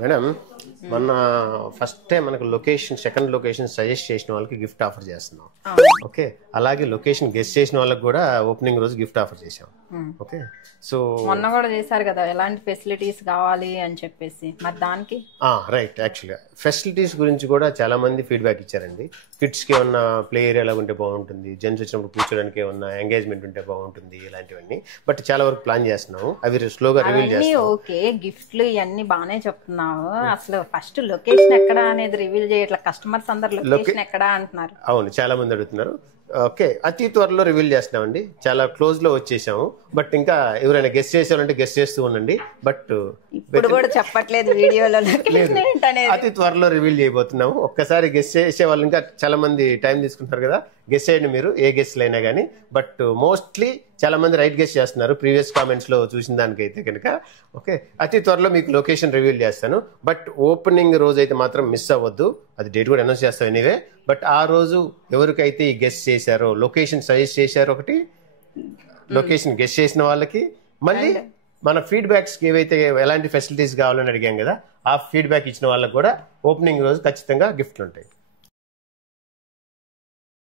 Madam మొన్న first time మనకు location second location suggest చేసిన వాళ్ళకి గిఫ్ట్ ఆఫర్ చేస్తున్నాం. ఓకే, అలాగే లొకేషన్ గెస్ట్ చేసిన వాళ్ళకి కూడా ఓపెనింగ్ రోజు గిఫ్ట్ ఆఫర్ చేసాం. ఓకే, సో మొన్న కూడా చేశారు కదా ఎలాంటి ఫెసిలిటీస్ కావాలి అని చెప్పేసి, మరి దానికి రైట్. యాక్చువల్గా ఫెసిలిటీస్ గురించి కూడా చాలా మంది ఫీడ్బ్యాక్ ఇచ్చారండి. కిడ్స్కి ఏమన్నా ప్లే ఏరియా లాగా ఉంటే బాగుంటుంది, జెంట్స్ వచ్చినప్పుడు కూర్చోడానికి ఏమన్నా ఎంగేజ్మెంట్ ఉంటే బాగుంటుంది, ఇలాంటివన్నీ. బట్ చాలా వరకు ప్లాన్ చేస్తున్నాము, అవి స్లోగా రివీల్ చేస్తాం. ఓకే, గిఫ్ట్లు ఇవన్నీ బాగానే చెప్తున్నావు, అసలు ఫస్ట్ లొకేషన్ ఎక్కడ అనేది రివీల్ చేయట్లా. కస్టమర్స్ అందరు లొకేషన్ ఎక్కడ అంటున్నారు. అవును, చాలా మంది అడుగుతున్నారు. ఓకే, అతి త్వరలో రివీల్ చేస్తున్నామండి. చాలా క్లోజ్ లో వచ్చేసాము. బట్ ఇంకా ఎవరైనా గెస్ట్ చేసేవాళ్ళంటే గెస్ట్ చేస్తూ ఉండండి. బట్ ఇప్పుడు కూడా చెప్పట్లేదు వీడియోలో అతి త్వరలో రివీల్ చేయబోతున్నాము. ఒక్కసారి గెస్ట్ చేసే వాళ్ళు ఇంకా చాలా మంది టైం తీసుకుంటారు కదా, గెస్ట్ చేయండి మీరు ఏ గెస్ట్లు అయినా కానీ. బట్ మోస్ట్లీ చాలా మంది రైట్ గెస్ట్ చేస్తున్నారు ప్రీవియస్ కామెంట్స్ లో చూసిన దానికైతే కనుక. ఓకే, అతి త్వరలో మీకు లొకేషన్ రివీల్ చేస్తాను. బట్ ఓపెనింగ్ రోజు అయితే మాత్రం మిస్ అవ్వద్దు. అది డేట్ కూడా అనౌన్స్ చేస్తాం ఎనీవే. బట్ ఆ రోజు ఎవరికైతే ఈ గెస్ట్ చేశారో, లొకేషన్ సజెస్ట్ చేశారో ఒకటి, లొకేషన్ గెస్ట్ చేసిన వాళ్ళకి, మళ్ళీ మన ఫీడ్బ్యాక్స్ ఏవైతే ఎలాంటి ఫెసిలిటీస్ కావాలని అడిగాం కదా, ఆ ఫీడ్బ్యాక్ ఇచ్చిన వాళ్ళకి కూడా ఓపెనింగ్ రోజు ఖచ్చితంగా గిఫ్ట్లు ఉంటాయి.